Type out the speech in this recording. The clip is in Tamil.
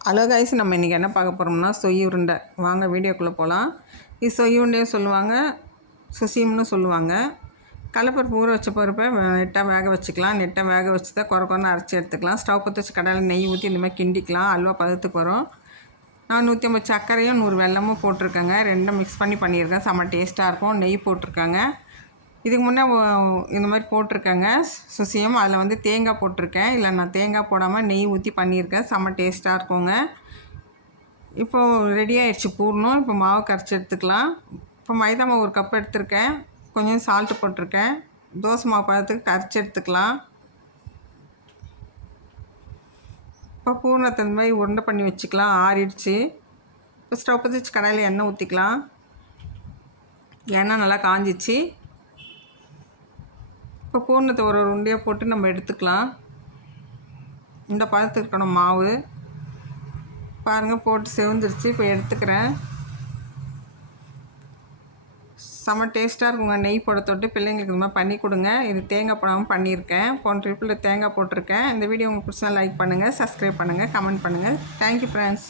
ஹலோ கைஸ், நம்ம இன்றைக்கி என்ன பார்க்க போகிறோம்னா சொய் உருண்டை. வாங்க வீடியோக்குள்ளே போகலாம். இது சொய் உருண்டையும் சொல்லுவாங்க, சுசியம்னு சொல்லுவாங்க. கடலைப்பருப்பு ஊற வச்ச பருப்பை நெட்டாக வேக வச்சுக்கலாம். நெட்டாக வேக வச்சு தான் குறை அரைச்சி எடுத்துக்கலாம். ஸ்டவ் பற்ற வச்சு கடாயில் நெய் ஊற்றி இந்த மாதிரி கிண்டிக்கலாம். அல்வா பதத்துக்கு வரும். நான் 150 சர்க்கரையும் 100 வெல்லமும் போட்டிருக்கேங்க. ரெண்டும் மிக்ஸ் பண்ணியிருக்கேன். செம்ம டேஸ்ட்டாக இருக்கும். நெய் போட்டிருக்கேங்க. இதுக்கு முன்னே இந்த மாதிரி போட்டிருக்கேங்க சுசியம். அதில் வந்து தேங்காய் போட்டிருக்கேன். இல்லை நான் தேங்காய் போடாமல் நெய் ஊற்றி பண்ணியிருக்கேன். செம்ம டேஸ்ட்டாக இருக்குங்க. இப்போது ரெடி ஆகிடுச்சு பூர்ணம். இப்போ மாவு கரைச்சி எடுத்துக்கலாம். இப்போ மைதா மாவு 1 கப் எடுத்திருக்கேன். கொஞ்சம் சால்ட்டு போட்டிருக்கேன். தோசை மாவு பதத்துக்கு கரைச்சி எடுத்துக்கலாம். இப்போ பூர்ணத்தை இந்த மாதிரி உருண்டை பண்ணி வச்சுக்கலாம். ஆறிடுச்சு. இப்போ ஸ்டவ் பற்ற வச்சு கடாயில் எண்ணெய் ஊற்றிக்கலாம். எண்ணெய் நல்லா காஞ்சிச்சு. இப்போ பூர்ணத்தை ஒரு உருண்டையாக போட்டு நம்ம எடுத்துக்கலாம். இந்த பதத்துக்கு இருக்கணும் மாவு. பாருங்கள், போட்டு செவந்துருச்சு. இப்போ எடுத்துக்கிறேன். செம்ம டேஸ்ட்டாக இருக்குங்க. நெய் போட தொட்டு பிள்ளைங்களுக்கு இந்த மாதிரி பண்ணி கொடுங்க. இது தேங்காய் போடாமல் பண்ணியிருக்கேன். போன ட்ரிப்பில் தேங்காய் போட்டிருக்கேன். இந்த வீடியோ உங்களுக்கு பிடிச்சா லைக் பண்ணுங்கள், சப்ஸ்கிரைப் பண்ணுங்கள், கமெண்ட் பண்ணுங்கள். Thank you friends.